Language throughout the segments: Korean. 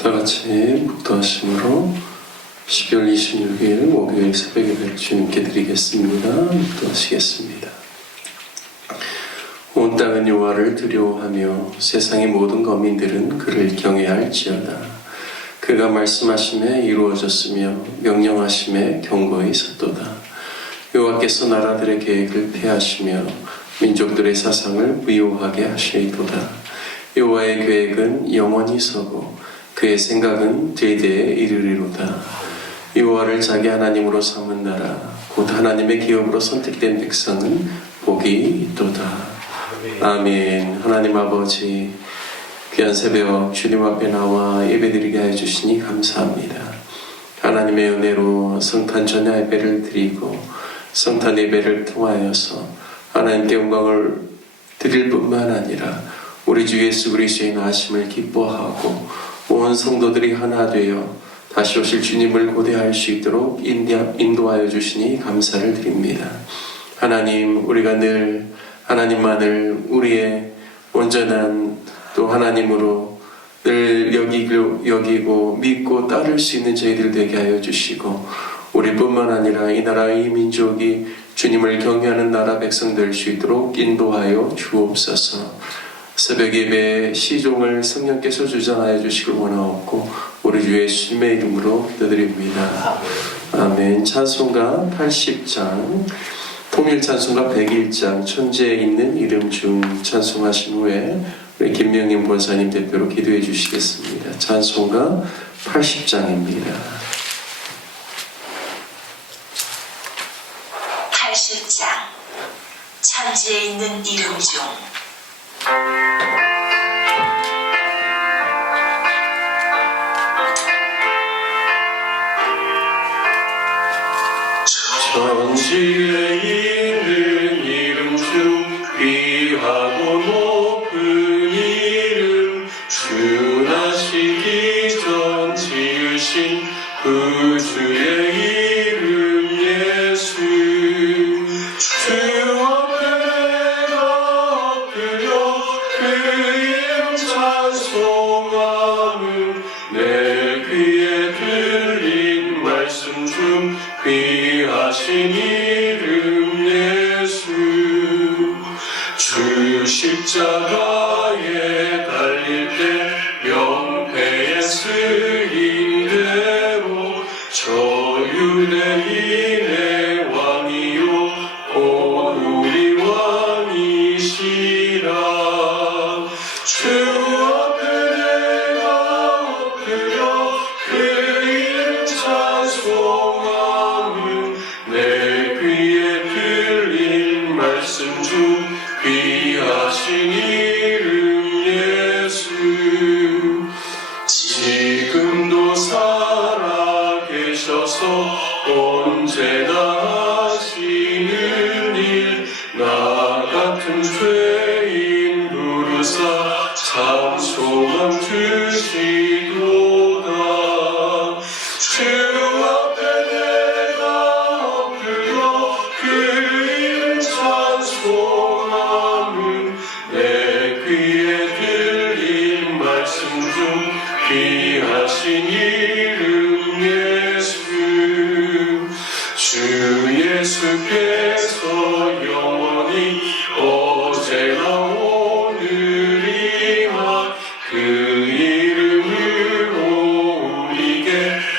다 같이 묵도하심으로 12월 26일 목요일 새벽 예배를 주님께 드리겠습니다. 묵도하시겠습니다. 온 땅은 여호와를 두려워하며 세상의 모든 거민들은 그를 경외할지어다. 그가 말씀하심에 이루어졌으며 명령하심에 경고히 섰도다. 여호와께서 나라들의 계획을 폐하시며 민족들의 사상을 부요하게 하시리도다. 여호와의 계획은 영원히 서고 그의 생각은 대대에 이르리로다. 여호와를 자기 하나님으로 삼은 나라 곧 하나님의 기업으로 선택된 백성은 복이 있도다. 아멘. 하나님 아버지, 귀한 새벽 주님 앞에 나와 예배드리게 해주시니 감사합니다. 하나님의 은혜로 성탄 전야 예배를 드리고 성탄 예배를 통하여서 하나님께 영광을 드릴 뿐만 아니라 우리 주 예수 그리스도의 나심을 기뻐하고 온 성도들이 하나 되어 다시 오실 주님을 고대할 수 있도록 인도하여 주시니 감사를 드립니다. 하나님, 우리가 늘 하나님만을 우리의 온전한 또 하나님으로 늘 여기고 믿고 따를 수 있는 저희들 되게 하여 주시고, 우리뿐만 아니라 이 나라 이 민족이 주님을 경외하는 나라 백성 될 수 있도록 인도하여 주옵소서. 새벽 예배 시종을 성령께서 주장하여 주시길 원하옵고 우리 주 예수님의 이름으로 기도드립니다. 아멘. 찬송가 80장, 통일 찬송가 101장, 천지에 있는 이름 중 찬송하신 후에 우리 김명림 권사님 대표로 기도해 주시겠습니다. 찬송가 80장입니다. 80장, 천지에 있는 이름 중 천지에 있는 이름 중 귀하고 높은 이름, 주나시기 전 지으신 그 주의 이름 예수. 주 앞에 내가 엎드려 그 이름 찬송하는 내 귀에 들린 말씀 중 귀하신 이름 예수. 주 십자가에 달릴 때 명패에 쓰인 대로 저 유대인의 왕이요 곧 우리 왕이시라. 주 앞에 내가 엎드려 그 이름 찬송하는 내 귀에 들린 말씀 중 귀하신 이름 예수. 지금도 살아계셔서 언제나 하시는 일, 나 같은 죄인 부르사 참 소망 주시도다. 주 앞에 내가 엎드려 그 이름 찬송하는 내 귀에 들린 말씀 중 귀하신 이름 예수. 주 예수께서 영원히 어제나 오늘이나 그 이름으로 우리에게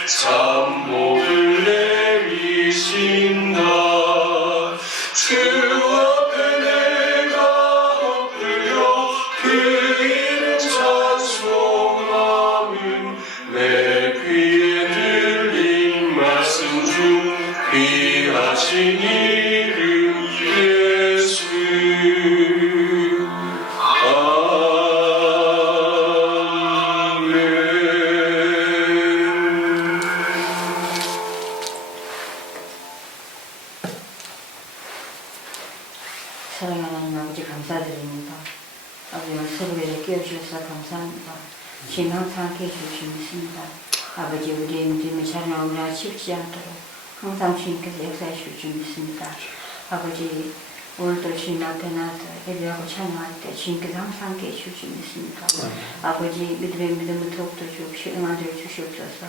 참 복을 내리신다. 주 앞에 내가 엎드려 그 이름 찬송하는 내 귀에 들린 말씀 중 귀하신 이름 예수. 아멘. 사랑하는 하나님 아버지 감사드립니다. 아버지 새벽에 깨워주셔서 감사합니다. 지금 항상 함께 해주시고 있습니다. 아버지 우리의 믿음이 자녀오냐 쉽지 않도록 항상 주님께서 역사해 주실 줄 믿습니다. 아버지 오늘도 주님 앞에 나와서 예배하고 찬양할 때 주님께서 항상 함께 해주실 줄 믿습니다. 아버지 믿음의 믿음을 더욱더 주옵시고 응원을 주시옵소서.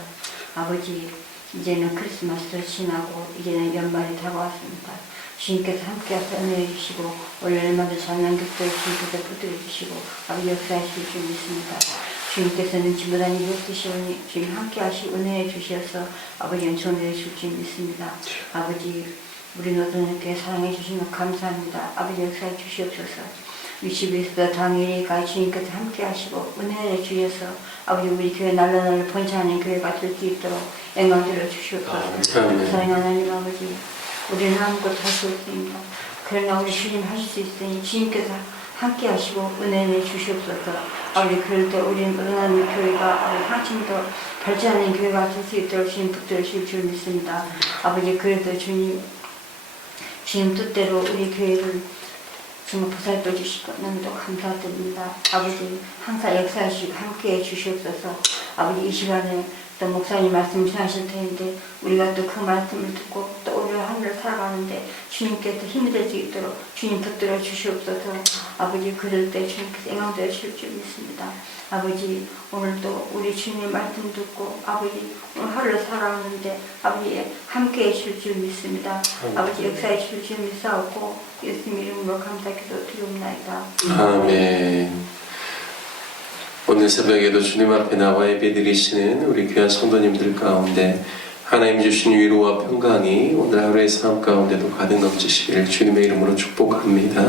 아버지 이제는 크리스마스도 지나고 이제는 연말이 다가왔습니다. 주님께서 함께하셔서 은혜해 주시고 올 연말도 장난격도에 주님께서 붙들어 주시고 아버지 역사하실 줄 믿습니다. 주님께서는 지보다는 일이 없으시오니 주님 함께하시고 은혜해 주셔서 아버지 연천해 주실 줄 믿습니다. 아버지 우리 노동님께 사랑해 주시면 감사합니다. 아버지 역사해 주시옵소서. 위치에서도 당일이가 주님께서 함께 하시고 은혜를 주셔서 아버지 우리 교회 날라날라 번창하는 교회가 될 수 있도록 영광들어 주시옵소서. 사랑하는 하나님 아버지 우리는 아무것도 할 수 없습니다. 그러나 우리 주님 하실 수 있으니 주님께서 함께 하시고 은혜를 주시옵소서. 아버지 그럴 때 우리는 일어나는 교회가 아버지 한층 더 발전하는 교회가 될 수 있도록 주님 붙들어 주실 줄 믿습니다. 아버지 그래도 주님 뜻대로 우리 교회를 정말 보살펴 주시고 너무도 감사드립니다. 아버지 항상 역사하시고 함께해 주시옵소서. 아버지 이 시간에 또 목사님 말씀 전하실 텐데 우리가 또 그 말씀을 듣고 또 오늘 하늘을 살아가는데 주님께서 힘이 될 수 있도록 주님 붙들어 주시옵소서. 아버지 그럴 때 주님께서 영광되어 주실 줄 믿습니다. 아버지 오늘도 우리 주님의 말씀 듣고 아버지 오늘 하루를 살아가는데 아버지 함께해 주실 줄 믿습니다. 아버지 역사해 주실 줄 믿사옵고 예수님 이름으로 감사기도 드리옵나이다. 아멘. 오늘 새벽에도 주님 앞에 나와 예배드리시는 우리 귀한 성도님들 가운데 하나님 주신 위로와 평강이 오늘 하루의 삶 가운데도 가득 넘치시기를 주님의 이름으로 축복합니다.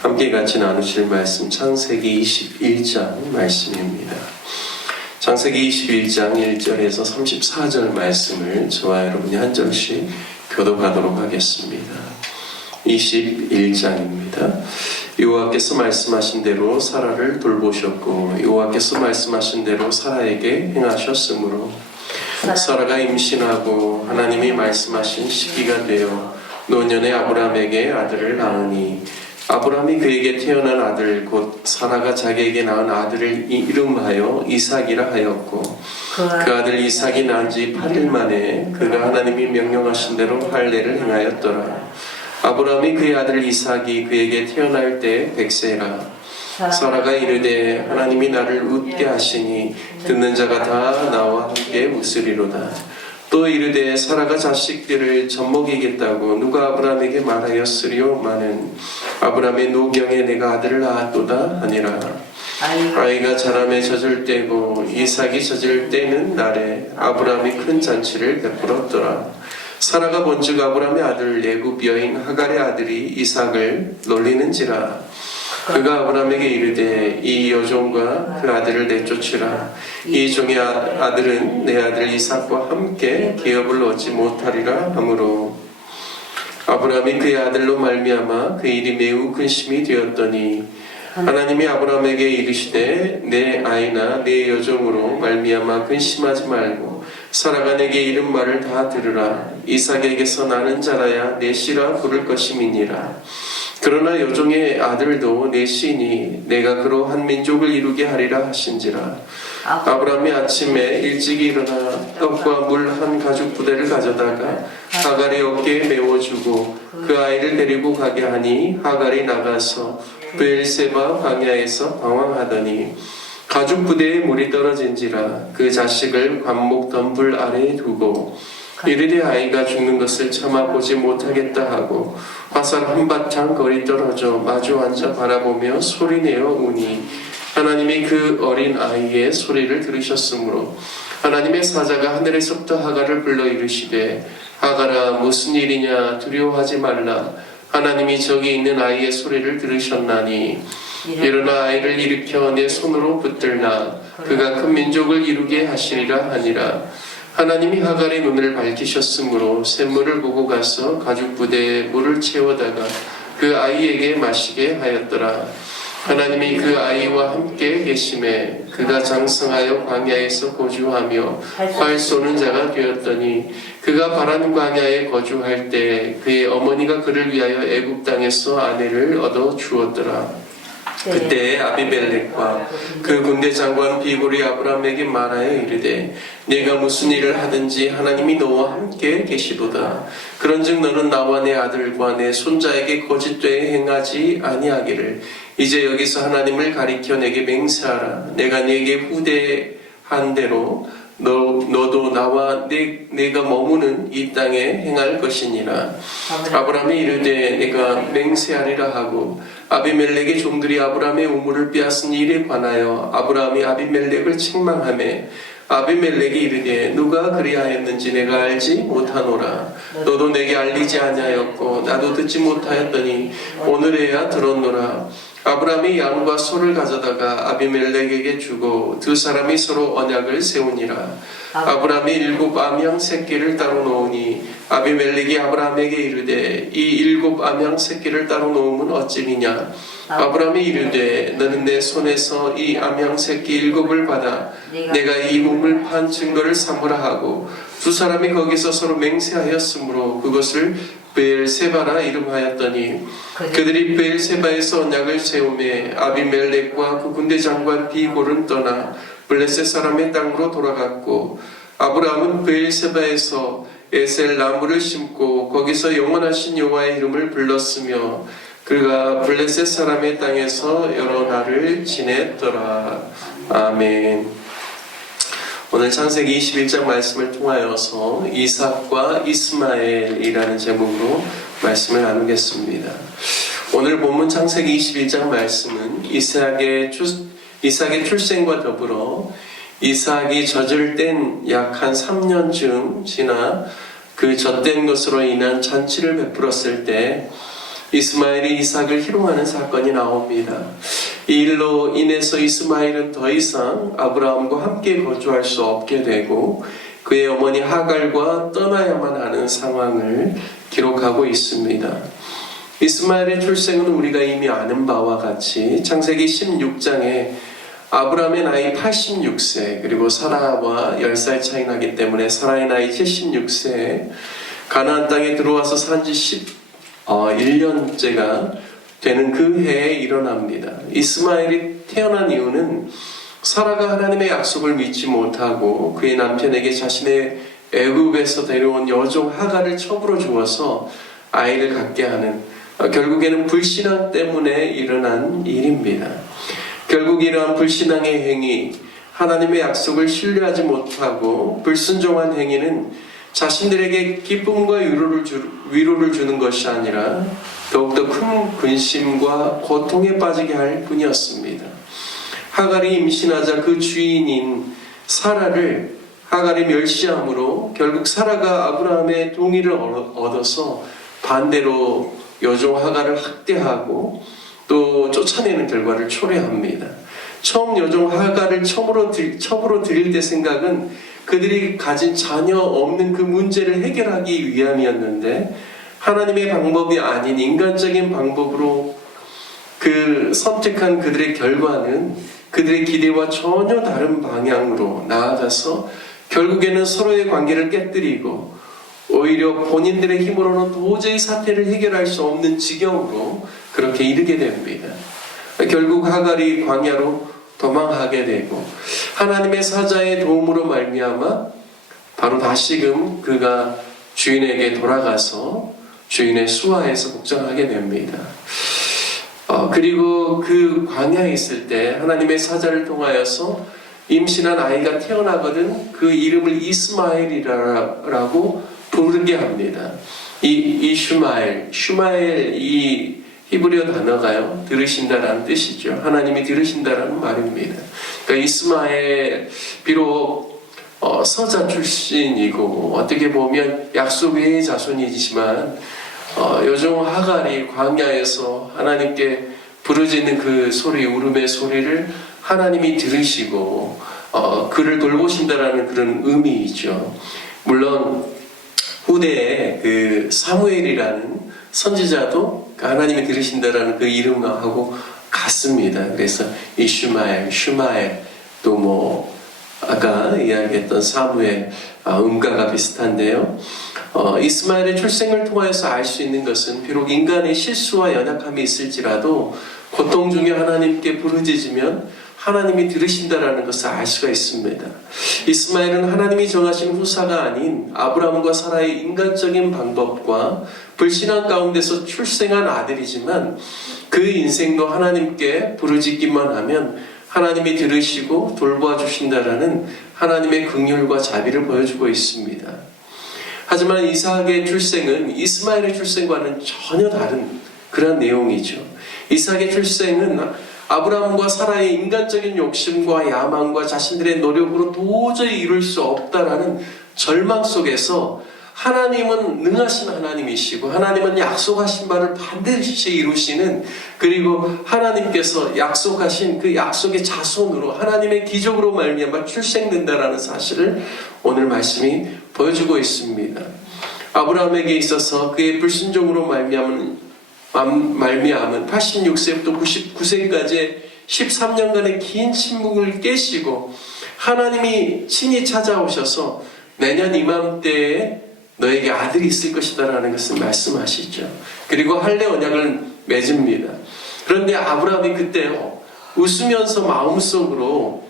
함께 같이 나누실 말씀 창세기 21장 말씀입니다. 창세기 21장 1절에서 34절 말씀을 저와 여러분이 한 절씩 교독하도록 하겠습니다. 21장입니다. 여호와께서 말씀하신 대로 사라를 돌보셨고 여호와께서 말씀하신 대로 사라에게 행하셨으므로 사라가 임신하고 하나님이 말씀하신 시기가 되어 노년의 아브람에게 아들을 낳으니 아브람이 그에게 태어난 아들 곧 사라가 자기에게 낳은 아들을 이름하여 이삭이라 하였고 그 아들 이삭이 낳은 지 8일 만에 그가 하나님이 명령하신 대로 할례를 행하였더라. 아브람이 그의 아들 이삭이 그에게 태어날 때 100세라. 사라가 이르되 하나님이 나를 웃게 하시니 듣는 자가 다 나와 함께 웃으리로다. 또 이르되 사라가 자식들을 젖먹이겠다고 누가 아브람에게 말하였으리요마는 아브람의 노경에 내가 아들을 낳았도다 하니라. 아이가 자라매 젖을 때고 이삭이 젖을 때는 날에 아브람이 큰 잔치를 베풀었더라. 사라가 본즉 아브람의 아들 애굽 여인 하갈의 아들이 이삭을 놀리는지라. 그가 아브람에게 이르되 이 여종과 그 아들을 내쫓으라. 이 종의 아들은 내 아들 이삭과 함께 기업을 얻지 못하리라 하므로 아브람이 그의 아들로 말미암아 그 일이 매우 근심이 되었더니 하나님이 아브람에게 이르시되 내 아이나 내 여종으로 말미암아 근심하지 말고 사라가 내게 이른 말을 다 들으라. 이삭에게서 나는 자라야 내 씨라 부를 것임이니라. 그러나 여종의 아들도 내 씨니 내가 그로 한 민족을 이루게 하리라 하신지라. 아브람이 아침에 일찍 일어나 떡과 물 한 가죽 부대를 가져다가 하갈의 어깨에 메워주고 그 아이를 데리고 가게 하니 하갈이 나가서 브엘세바 광야에서 방황하더니 가죽 부대에 물이 떨어진지라. 그 자식을 관목 덤불 아래에 두고 이르되 아이가 죽는 것을 참아 보지 못하겠다 하고 화살 한바탕 거리 떨어져 마주 앉아 바라보며 소리내어 우니 하나님이 그 어린 아이의 소리를 들으셨으므로 하나님의 사자가 하늘에서부터 하갈을 불러 이르시되 하갈아 무슨 일이냐 두려워하지 말라. 하나님이 저기 있는 아이의 소리를 들으셨나니 일어나 아이를 일으켜 내 손으로 붙들나 그가 큰 민족을 이루게 하시리라 하니라. 하나님이 하갈의 눈을 밝히셨으므로 샘물을 보고 가서 가죽 부대에 물을 채워다가 그 아이에게 마시게 하였더라. 하나님이 그 아이와 함께 계심에 그가 장성하여 광야에서 거주하며 활 쏘는 자가 되었더니 그가 바란 광야에 거주할 때 그의 어머니가 그를 위하여 애굽 땅에서 아내를 얻어 주었더라. 그때 아비멜렉과 그 군대 장관 비골이 아브라함에게 말하여 이르되 네가 무슨 일을 하든지 하나님이 너와 함께 계시도다. 그런즉 너는 나와 내 아들과 내 손자에게 거짓되게 행하지 아니하기를 이제 여기서 하나님을 가리켜 내게 맹세하라. 내가 네게 후대한 대로 너도 나와 내가 머무는 이 땅에 행할 것이니라. 아브라함이 이르되 내가 맹세하리라 하고 아비멜렉의 종들이 아브라함의 우물을 빼앗은 일에 관하여 아브라함이 아비멜렉을 책망하매 아비멜렉이 이르되 누가 그리하였는지 내가 알지 못하노라. 너도 내게 알리지 아니하였고 나도 듣지 못하였더니 오늘에야 들었노라. 아브라함이 양과 소를 가져다가 아비멜렉에게 주고 두 사람이 서로 언약을 세우니라. 아브라함이 7 암양 새끼를 따로 놓으니 아비멜렉이 아브라함에게 이르되 이 7 암양 새끼를 따로 놓으면 어찌니냐. 아브라함이 이르되 너는 내 손에서 이 암양 새끼 7을 받아 내가 이 우물 판 증거를 삼으라 하고 두 사람이 거기서 서로 맹세하였으므로 그것을 베엘세바라 이름하였더니 그들이 베엘세바에서 언약을 세우매 아비멜렉과 그 군대 장관 비골은 떠나 블레셋 사람의 땅으로 돌아갔고 아브라함은 베엘세바에서 에셀 나무를 심고 거기서 영원하신 여호와의 이름을 불렀으며 그가 블레셋 사람의 땅에서 여러 날을 지냈더라. 아멘. 오늘 창세기 21장 말씀을 통하여서 이삭과 이스마엘이라는 제목으로 말씀을 나누겠습니다. 오늘 본문 창세기 21장 말씀은 이삭의 출생과 더불어 이삭이 젖을 땐 약 한 3년쯤 지나 그 젖된 것으로 인한 잔치를 베풀었을 때 이스마엘이 이삭을 희롱하는 사건이 나옵니다. 이 일로 인해서 이스마엘은 더 이상 아브라함과 함께 거주할 수 없게 되고 그의 어머니 하갈과 떠나야만 하는 상황을 기록하고 있습니다. 이스마엘의 출생은 우리가 이미 아는 바와 같이 창세기 16장에 아브라함의 나이 86세 그리고 사라와 10살 차이 나기 때문에 사라의 나이 76세에 가나안 땅에 들어와서 산지 1년째가 되는 그 해에 일어납니다. 이스마엘이 태어난 이유는 사라가 하나님의 약속을 믿지 못하고 그의 남편에게 자신의 애굽에서 데려온 여종 하갈을 첩으로 주어서 아이를 갖게 하는 결국에는 불신앙 때문에 일어난 일입니다. 결국 이러한 불신앙의 행위, 하나님의 약속을 신뢰하지 못하고 불순종한 행위는 자신들에게 기쁨과 위로를 주는 것이 아니라 더욱더 큰 근심과 고통에 빠지게 할 뿐이었습니다. 하갈이 임신하자 그 주인인 사라를 하갈이 멸시함으로 결국 사라가 아브라함의 동의를 얻어서 반대로 여종 하갈을 학대하고 또 쫓아내는 결과를 초래합니다. 처음 여종 하갈을 첩으로 들일 때 생각은 그들이 가진 자녀 없는 그 문제를 해결하기 위함이었는데 하나님의 방법이 아닌 인간적인 방법으로 그 선택한 그들의 결과는 그들의 기대와 전혀 다른 방향으로 나아가서 결국에는 서로의 관계를 깨뜨리고 오히려 본인들의 힘으로는 도저히 사태를 해결할 수 없는 지경으로 그렇게 이르게 됩니다. 결국 하갈이 광야로 도망하게 되고 하나님의 사자의 도움으로 말미암아 바로 다시금 그가 주인에게 돌아가서 주인의 수하에서 복장하게 됩니다. 그리고 그 광야에 있을 때 하나님의 사자를 통하여서 임신한 아이가 태어나거든 그 이름을 이스마엘이라고 부르게 합니다. 슈마엘 이 히브리어 단어가요 들으신다라는 뜻이죠. 하나님이 들으신다라는 말입니다. 그러니까 이스마엘 비록 서자 출신이고 어떻게 보면 약속 외의 자손이지만 여종 하갈이 광야에서 하나님께 부르짖는 그 소리, 울음의 소리를 하나님이 들으시고 그를 돌보신다라는 그런 의미이죠. 물론 후대에 그 사무엘이라는 선지자도 하나님이 들으신다라는 그 이름하고 같습니다. 그래서 이 슈마엘 또 뭐 아까 이야기했던 사무엘 음가가 비슷한데요. 이스마엘의 출생을 통하여서 알 수 있는 것은 비록 인간의 실수와 연약함이 있을지라도 고통 중에 하나님께 부르짖으면 하나님이 들으신다라는 것을 알 수가 있습니다. 이스마엘은 하나님이 정하신 후사가 아닌 아브라함과 사라의 인간적인 방법과 불신앙 가운데서 출생한 아들이지만 그 인생도 하나님께 부르짖기만 하면 하나님이 들으시고 돌보아 주신다라는 하나님의 긍휼과 자비를 보여주고 있습니다. 하지만 이삭의 출생은 이스마엘의 출생과는 전혀 다른 그런 내용이죠. 이삭의 출생은 아브라함과 사라의 인간적인 욕심과 야망과 자신들의 노력으로 도저히 이룰 수 없다라는 절망 속에서 하나님은 능하신 하나님이시고 하나님은 약속하신 바를 반드시 이루시는, 그리고 하나님께서 약속하신 그 약속의 자손으로 하나님의 기적으로 말미암아 출생된다라는 사실을 오늘 말씀이 보여주고 있습니다. 아브라함에게 있어서 그의 불순종으로 말미암은 86세부터 99세까지 13년간의 긴 침묵을 깨시고 하나님이 친히 찾아오셔서 내년 이맘때에 너에게 아들이 있을 것이다 라는 것을 말씀하시죠. 그리고 할례 언약을 맺습니다. 그런데 아브라함이 그때 웃으면서 마음속으로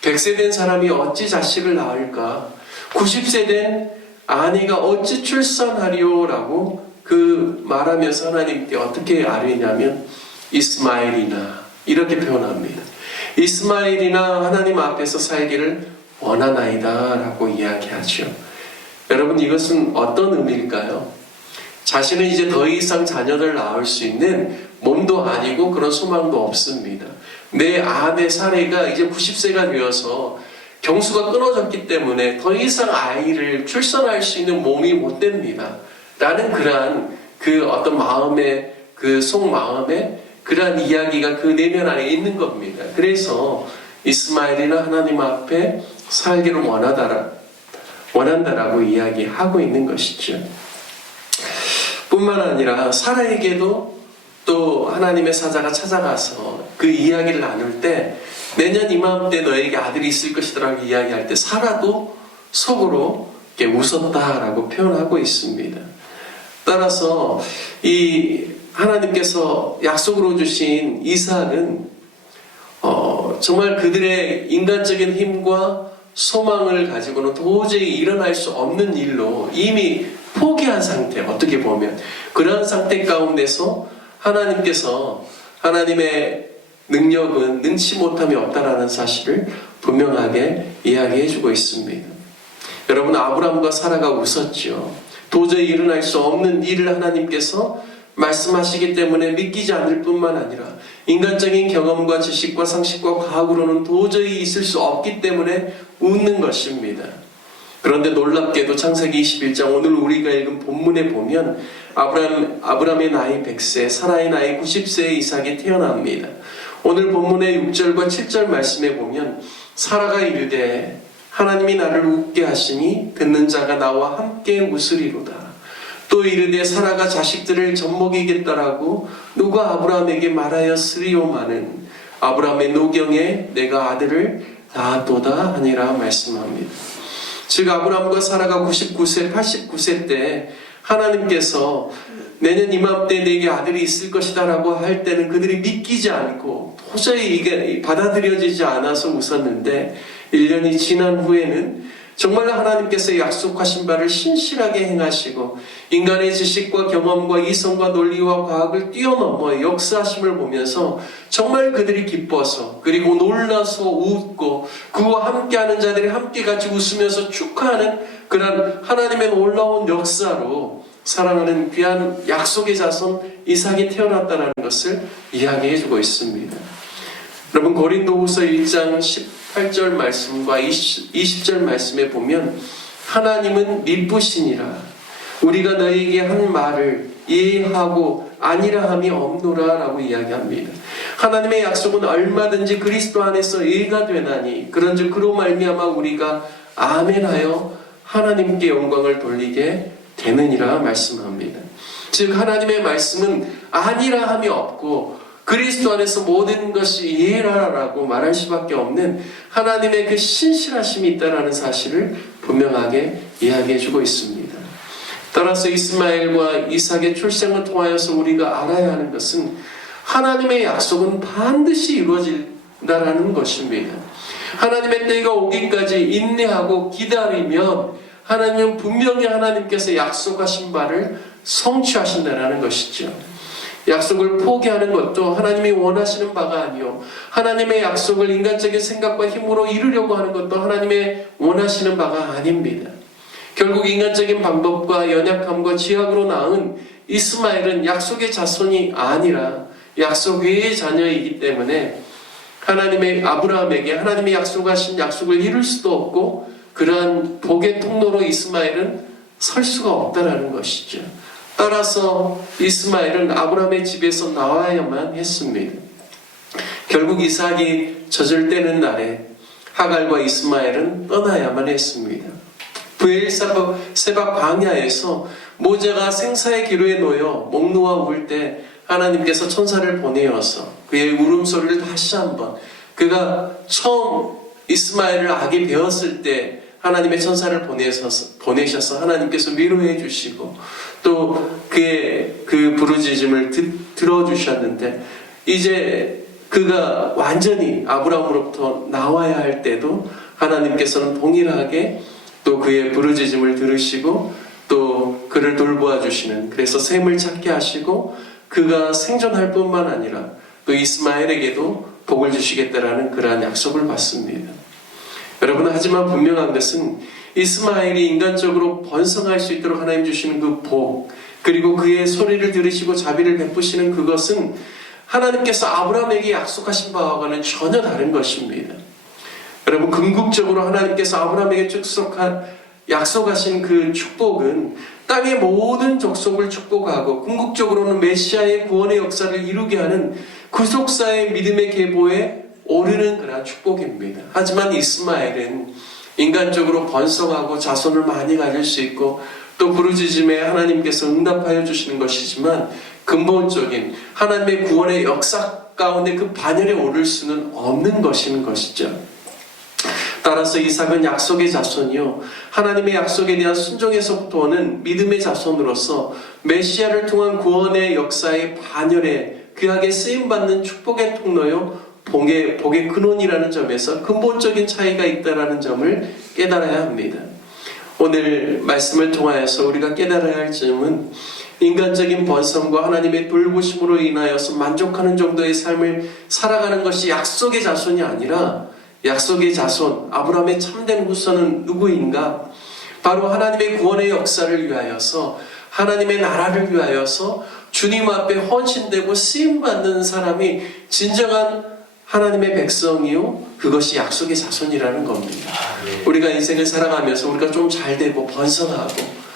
100세 된 사람이 어찌 자식을 낳을까, 90세 된 아내가 어찌 출산하리오라고 그 말하면서 하나님께 어떻게 아뢰냐면 이스마엘이나 이렇게 표현합니다. 이스마엘이나 하나님 앞에서 살기를 원하나이다 라고 이야기하죠. 여러분, 이것은 어떤 의미일까요? 자신은 이제 더 이상 자녀를 낳을 수 있는 몸도 아니고 그런 소망도 없습니다. 내 아내 사례가 이제 90세가 되어서 경수가 끊어졌기 때문에 더 이상 아이를 출산할 수 있는 몸이 못 됩니다. 라는 그러한 그 어떤 마음의 그 속마음에 그러한 이야기가 그 내면 안에 있는 겁니다. 그래서 이스마엘이나 하나님 앞에 살기를 원한다라고 이야기하고 있는 것이죠. 뿐만 아니라 사라에게도 또 하나님의 사자가 찾아가서 그 이야기를 나눌 때 내년 이맘때 너에게 아들이 있을 것이라고 이야기할 때 사라도 속으로 이렇게 웃었다라고 표현하고 있습니다. 따라서 이 하나님께서 약속으로 주신 이삭은 정말 그들의 인간적인 힘과 소망을 가지고는 도저히 일어날 수 없는 일로 이미 포기한 상태, 어떻게 보면 그러한 상태 가운데서 하나님께서 하나님의 능력은 능치 못함이 없다라는 사실을 분명하게 이야기해주고 있습니다. 여러분, 아브라함과 사라가 웃었죠. 도저히 일어날 수 없는 일을 하나님께서 말씀하시기 때문에 믿기지 않을 뿐만 아니라 인간적인 경험과 지식과 상식과 과학으로는 도저히 있을 수 없기 때문에 웃는 것입니다. 그런데 놀랍게도 창세기 21장 오늘 우리가 읽은 본문에 보면 아브라함의 나이 100세, 사라의 나이 90세의 이삭이 태어납니다. 오늘 본문의 6절과 7절 말씀에 보면 사라가 이르되 하나님이 나를 웃게 하시니 듣는 자가 나와 함께 웃으리로다. 또 이르되 사라가 자식들을 젖먹이겠다라고 누가 아브라함에게 말하였으리오마는 아브라함의 노경에 내가 아들을 낳았도다 하니라 말씀합니다. 즉 아브라함과 사라가 99세, 89세 때 하나님께서 내년 이맘때 내게 아들이 있을 것이다 라고 할 때는 그들이 믿기지 않고 도저히 이게 받아들여지지 않아서 웃었는데 1년이 지난 후에는 정말 하나님께서 약속하신 바를 신실하게 행하시고 인간의 지식과 경험과 이성과 논리와 과학을 뛰어넘어 역사하심을 보면서 정말 그들이 기뻐서 그리고 놀라서 웃고 그와 함께하는 자들이 함께 같이 웃으면서 축하하는 그런 하나님의 놀라운 역사로 사랑하는 귀한 약속의 자손 이삭이 태어났다는 것을 이야기해주고 있습니다. 여러분, 고린도후서 1장 18절 말씀과 20절 말씀에 보면 하나님은 미쁘시니라 우리가 너희에게 한 말을 이해하고 아니라 함이 없노라 라고 이야기합니다. 하나님의 약속은 얼마든지 그리스도 안에서 이해가 되나니 그런즉 그로 말미암아 우리가 아멘하여 하나님께 영광을 돌리게 되느니라 말씀합니다. 즉 하나님의 말씀은 아니라 함이 없고 그리스도 안에서 모든 것이 이해라라고 말할 수밖에 없는 하나님의 그 신실하심이 있다라는 사실을 분명하게 이야기해주고 있습니다. 따라서 이스마엘과 이삭의 출생을 통하여서 우리가 알아야 하는 것은 하나님의 약속은 반드시 이루어진다라는 것입니다. 하나님의 때가 오기까지 인내하고 기다리면 하나님은 분명히 하나님께서 약속하신 바를 성취하신다라는 것이죠. 약속을 포기하는 것도 하나님이 원하시는 바가 아니요, 하나님의 약속을 인간적인 생각과 힘으로 이루려고 하는 것도 하나님의 원하시는 바가 아닙니다. 결국 인간적인 방법과 연약함과 지약으로 낳은 이스마엘은 약속의 자손이 아니라 약속 외의 자녀이기 때문에 하나님의 아브라함에게 하나님이 약속하신 약속을 이룰 수도 없고 그러한 복의 통로로 이스마엘은 설 수가 없다라는 것이죠. 따라서 이스마엘은 아브라함의 집에서 나와야만 했습니다. 결국 이삭이 젖을 떼는 날에 하갈과 이스마엘은 떠나야만 했습니다. 브엘세바 광야에서 모세가 생사의 기로에 놓여 목 놓아 울 때 하나님께서 천사를 보내어서 그의 울음소리를 다시 한번, 그가 처음 이스마엘을 악에 배웠을 때 하나님의 천사를 보내셔서 하나님께서 위로해 주시고 또 그의 그 부르짖음을 들어주셨는데, 이제 그가 완전히 아브라함으로부터 나와야 할 때도 하나님께서는 동일하게 또 그의 부르짖음을 들으시고 또 그를 돌보아 주시는, 그래서 샘을 찾게 하시고 그가 생존할 뿐만 아니라 또 이스마엘에게도 복을 주시겠다라는 그러한 약속을 받습니다. 여러분, 하지만 분명한 것은 이스마엘이 인간적으로 번성할 수 있도록 하나님 주시는 그 복, 그리고 그의 소리를 들으시고 자비를 베푸시는 그것은 하나님께서 아브라함에게 약속하신 바와는 전혀 다른 것입니다. 여러분, 궁극적으로 하나님께서 아브라함에게 약속하신 그 축복은 땅의 모든 족속을 축복하고 궁극적으로는 메시아의 구원의 역사를 이루게 하는 구속사의 믿음의 계보에 오르는 그런 축복입니다. 하지만 이스마엘은 인간적으로 번성하고 자손을 많이 가질 수 있고 또 부르짖음에 하나님께서 응답하여 주시는 것이지만 근본적인 하나님의 구원의 역사 가운데 그 반열에 오를 수는 없는 것이죠. 따라서 이삭은 약속의 자손이요, 하나님의 약속에 대한 순종에서부터 오는 믿음의 자손으로서 메시아를 통한 구원의 역사의 반열에 귀하게 쓰임받는 축복의 통로요, 복의 근원이라는 점에서 근본적인 차이가 있다는 점을 깨달아야 합니다. 오늘 말씀을 통하여서 우리가 깨달아야 할 점은 인간적인 번성과 하나님의 돌보심으로 인하여서 만족하는 정도의 삶을 살아가는 것이 약속의 자손이 아니라, 약속의 자손 아브라함의 참된 후손은 누구인가? 바로 하나님의 구원의 역사를 위하여서, 하나님의 나라를 위하여서 주님 앞에 헌신되고 쓰임받는 사람이 진정한 하나님의 백성이요, 그것이 약속의 자손이라는 겁니다. 우리가 인생을 살아가면서 우리가 좀 잘되고 번성하고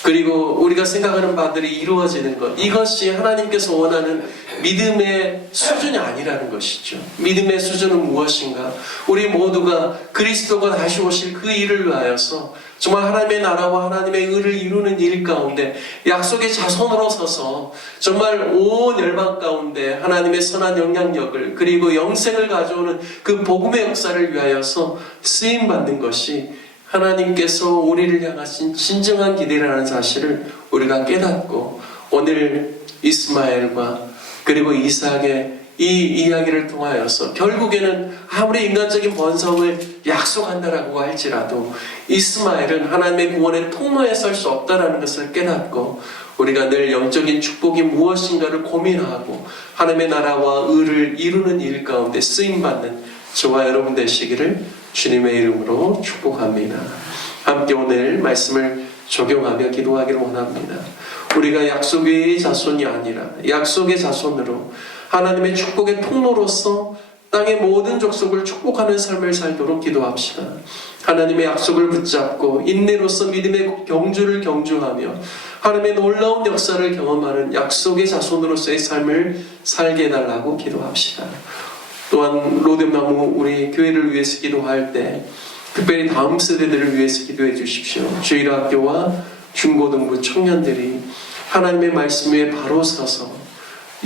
그리고 우리가 생각하는 바들이 이루어지는 것, 이것이 하나님께서 원하는 믿음의 수준이 아니라는 것이죠. 믿음의 수준은 무엇인가? 우리 모두가 그리스도가 다시 오실 그 일을 위하여서 정말 하나님의 나라와 하나님의 의를 이루는 일 가운데 약속의 자손으로 서서 정말 온 열방 가운데 하나님의 선한 영향력을, 그리고 영생을 가져오는 그 복음의 역사를 위하여서 쓰임받는 것이 하나님께서 우리를 향하신 진정한 기대라는 사실을 우리가 깨닫고, 오늘 이스마엘과 그리고 이삭의 이 이야기를 통하여서 결국에는 아무리 인간적인 번성을 약속한다라고 할지라도 이스마엘은 하나님의 구원의 통로에 설 수 없다라는 것을 깨닫고, 우리가 늘 영적인 축복이 무엇인가를 고민하고 하나님의 나라와 의를 이루는 일 가운데 쓰임받는 저와 여러분 되시기를 주님의 이름으로 축복합니다. 함께 오늘 말씀을 적용하며 기도하기를 원합니다. 우리가 약속 외의 자손이 아니라 약속의 자손으로 하나님의 축복의 통로로서 땅의 모든 족속을 축복하는 삶을 살도록 기도합시다. 하나님의 약속을 붙잡고 인내로서 믿음의 경주를 경주하며 하나님의 놀라운 역사를 경험하는 약속의 자손으로서의 삶을 살게 해달라고 기도합시다. 또한 로뎀나무 우리 교회를 위해서 기도할 때 특별히 다음 세대들을 위해서 기도해 주십시오. 주일학교와 중고등부 청년들이 하나님의 말씀 위에 바로 서서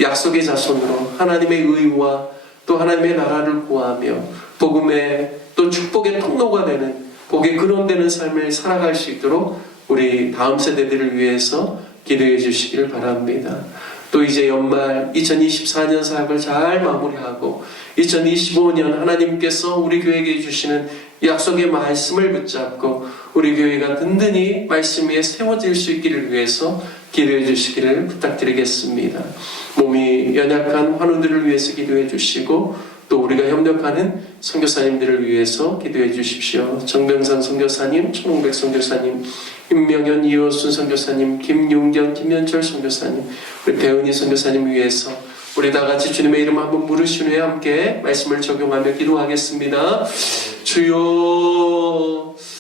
약속의 자손으로 하나님의 의와 또 하나님의 나라를 구하며 복음의 또 축복의 통로가 되는 복의 근원되는 삶을 살아갈 수 있도록 우리 다음 세대들을 위해서 기도해 주시기를 바랍니다. 또 이제 연말 2024년 사역을 잘 마무리하고 2025년 하나님께서 우리 교회에게 주시는 약속의 말씀을 붙잡고 우리 교회가 든든히 말씀 위에 세워질 수 있기를 위해서 기도해 주시기를 부탁드리겠습니다. 몸이 연약한 환우들을 위해서 기도해 주시고 또 우리가 협력하는 선교사님들을 위해서 기도해 주십시오. 정병상 선교사님, 천홍백 선교사님, 임명현 이호순 선교사님, 김용경, 김현철 선교사님, 우리 배은희 선교사님 위해서 우리 다 같이 주님의 이름 한번 부르신 후에 함께 말씀을 적용하며 기도하겠습니다. 주여